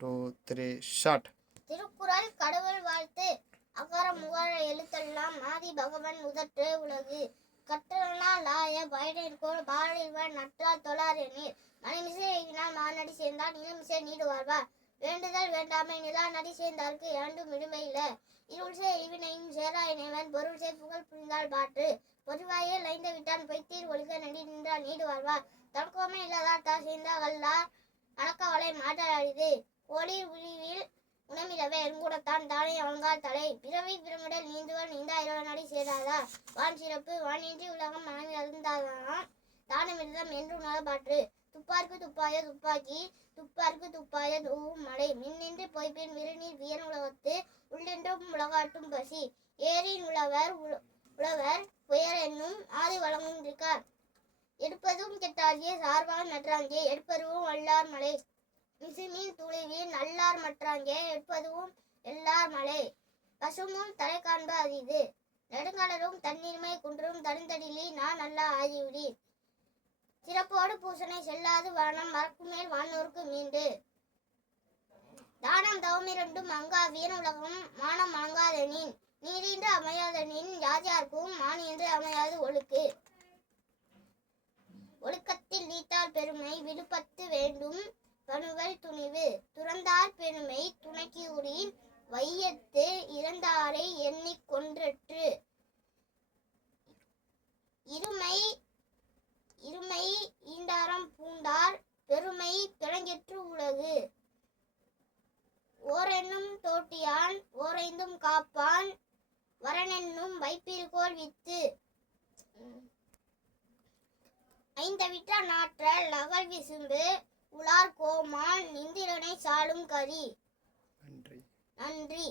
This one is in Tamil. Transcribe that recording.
2, 3, start. திருக்குறள் கடவுள் வாழ்த்து. அகர முகர எழுத்தெல்லாம் ஆதி பகவன் முதற்றே உலகு. கற்றனால் ஆய பயனிற்கோள் பாலில்வன் நற்றால் தொழார் எண்ணீர். மணிமிசை எய்தினால் மானடி சேர்ந்தால் நிலமிசை நீடு வாழ்வார். வேண்டுதல் வேண்டாமை நிலா நடி சேர்ந்தார்க்கு இரண்டும் விடுமையில. இருள்சே இவினையும் சேரா இணைவன் பொருள்சே புகழ் புரிந்தால் பாற்று. பொதுவாயே லைந்த விட்டான் பொய்த்தீர் ஒழுக நடி நின்றால் நீடு வாழ்வார். தற்கோமை இல்லாதார் தார் சேர்ந்தால் வல்லார் அடக்கவளை மாற்றால் அரிது. ஒளிர் உரிவில் உணமிலவே எருங்கூடத்தான் தானே அவங்கால் தலை. பிறவி பிறமிடல் நீந்துவன் நீந்தா இருளனடி சேராதா. வான் சிறப்பு வானின்றி உலகம் மனமில் அழுந்தாதான் தானமிருந்தம் என்று உணரப்பாற்று. துப்பார்க்கு துப்பாய துப்பாக்கி துப்பார்க்கு துப்பாய தூவும் மழை. மின்னின்று பொய்ப்பின் விருநீர் வியன் உலகத்து உள்ளென்றும் உலகாட்டும் பசி. ஏரின் உழவர் புயர் என்னும் ஆதி வழங்கும் இருக்கார். எடுப்பதும் கெட்டாகிய சார்பான் நற்றாங்கே எடுப்பதுவும் வல்லார் மலை. விசுமீன் துளிவின் நல்லார் மற்றாங்கே எடுப்பதுவும் எல்லார் மலை. பசுமும் தலை காண்ப அரிது. நெடுங்கடலும் தண்ணீர்மை குன்றும் தடுந்தடிலி நான் நல்லா ஆதியுடி. சிறப்போடு பூசனை செல்லாது வானம் மறக்குமேல் வானோருக்கு மீண்டு. தானம் தவமிரண்டும் மங்கா வீண் உலகம் மானம் மணங்காதனின். நீரின்று அமையாதனின் யாதியார்க்கும் மானின்று அமையாது ஒழுக்கு. ஒழுக்கத்தில் நீத்தால் பெருமை விழுப்பத்து வேண்டும் பணுவல் துணிவு. துறந்தார் பெருமை துணைக்கு உரின் வையத்து இறந்தாரை எண்ணிக் கொன்றற்று. இருமை ஈண்டாரம் பூண்டார் பெருமை பிறங்கெற்று உலகு. ஓரென்னும் தோட்டியான் ஓரைந்தும் காப்பான் வரனென்னும் வைப்பிற்கோள் வித்து. ஐந்தவிற்ற நாற்றல் அகல் விசும்பு உலார் கோமான் இந்திரனை சாலும் கரி. நன்றி.